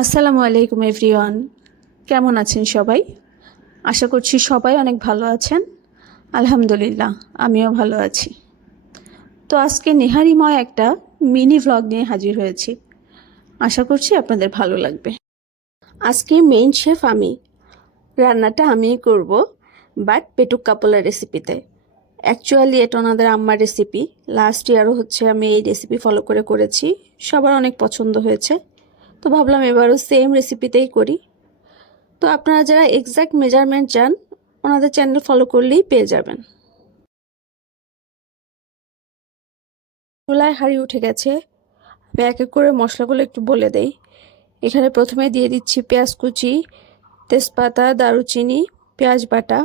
আসসালামু আলাইকুম এভরিওয়ান, কেমন আছেন সবাই? আশা করছি সবাই অনেক ভালো আছেন। আলহামদুলিল্লাহ, আমিও ভালো আছি। তো আজকে নেহারিময় একটা মিনি ভ্লগ নিয়ে হাজির হয়েছি। আশা করছি আপনাদের ভালো লাগবে। আজকে মেইন শেফ আমি, রান্নাটা আমিই করব, বাট পেটুক কাপলার রেসিপিতে। অ্যাকচুয়ালি এটা ওনাদের আম্মার রেসিপি। লাস্ট ইয়ারও আমি এই রেসিপি ফলো করেছি, সবার অনেক পছন্দ হয়েছে। তো ভাবলাম এবারও সেম রেসিপিতেই করি। তো আপনারা যারা এক্স্যাক্ট মেজারমেন্ট চান, ওনাদের চ্যানেল ফলো করলেই পেয়ে যাবেন। চুলায় হাঁড়ি উঠে গেছে। আমি এক এক করে মশলাগুলো একটু বলে দেই। এখানে প্রথমে দিয়ে দিচ্ছি পেঁয়াজ কুচি, তেজপাতা, দারুচিনি, পেঁয়াজ বাটা,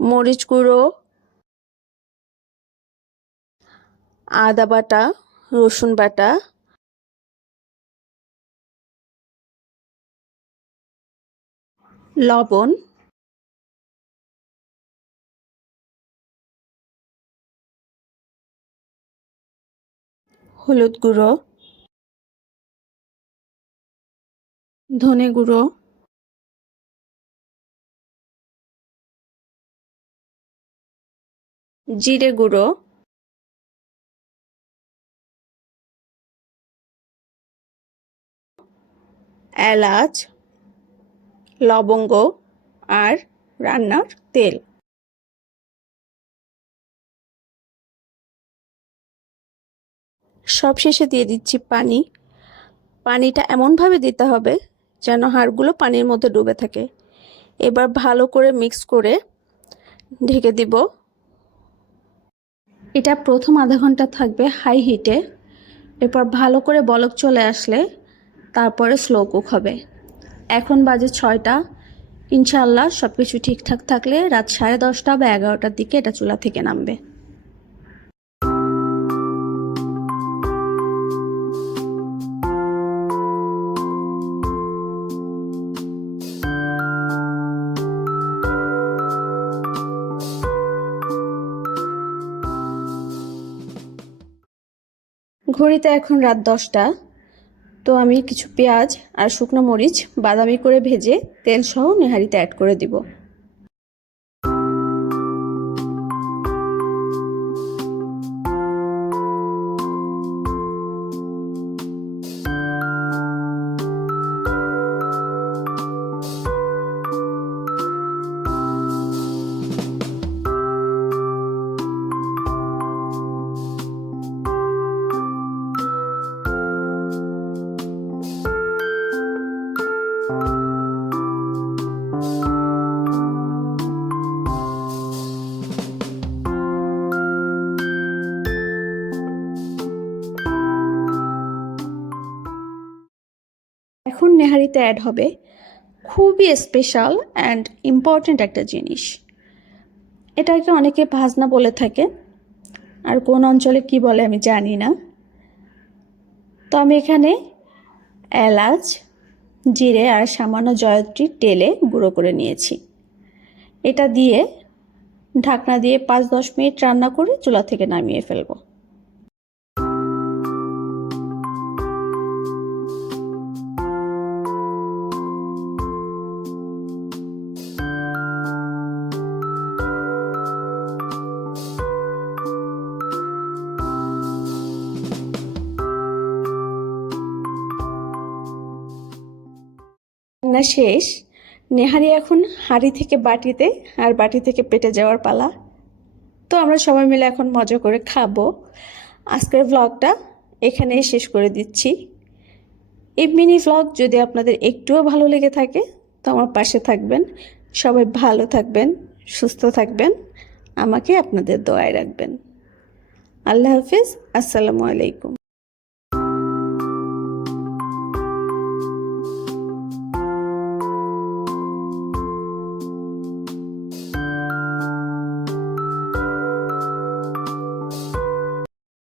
মরিচ গুঁড়ো, আদা বাটা, রসুন বাটা, লবণ, হলুদ গুঁড়ো, ধনে গুঁড়ো, জিরে গুঁড়ো, এলাচ, লবঙ্গ আর রান্নার তেল। সবশেষে দিয়ে দিচ্ছি পানি। পানিটা এমনভাবে দিতে হবে যেন হাড়গুলো পানির মধ্যে ডুবে থাকে। এবার ভালো করে মিক্স করে ঢেকে দিব। এটা প্রথম আধা ঘন্টা থাকবে হাই হিটে। এরপর ভালো করে বলক চলে আসলে তারপরে স্লো কুক হবে। এখন বাজে 6টা। ইনশাআল্লাহ সব কিছু ঠিকঠাক থাকলে রাত 10:30 বা 11টার দিকে এটা চুলা থেকে নামবে। ঘড়িতে এখন রাত 10টা। তো আমি কিছু পেঁয়াজ আর শুকনো মরিচ বাদামি করে ভেজে তেল সহ নেহারিতে অ্যাড করে দিব। এখন নেহারিতে অ্যাড হবে খুবই স্পেশাল অ্যান্ড ইম্পর্ট্যান্ট একটা জিনিস। এটাকে অনেকে ভাজনা বলে থাকে, আর কোন অঞ্চলে কি বলে আমি জানি না। তো আমি এখানে এলাচ, জিরে আর সামান্য জয়ত্রী তেলে গুঁড়ো করে নিয়েছি। এটা দিয়ে ঢাকনা দিয়ে 5-10 মিনিট রান্না করে চুলা থেকে নামিয়ে ফেলবো। রান্না শেষ। নেহারি এখন হাঁড়ি থেকে বাটিতে আর বাটি থেকে পেটে যাওয়ার পালা। তো আমরা সবাই মিলে এখন মজা করে খাবো। আজকের ভ্লগটা এখানেই শেষ করে দিচ্ছি। এই মিনি ভ্লগ যদি আপনাদের একটুও ভালো লেগে থাকে তো আমার পাশে থাকবেন। সবাই ভালো থাকবেন, সুস্থ থাকবেন, আমাকে আপনাদের দোয়ায় রাখবেন। আল্লাহ হাফিজ। আসসালামু আলাইকুম।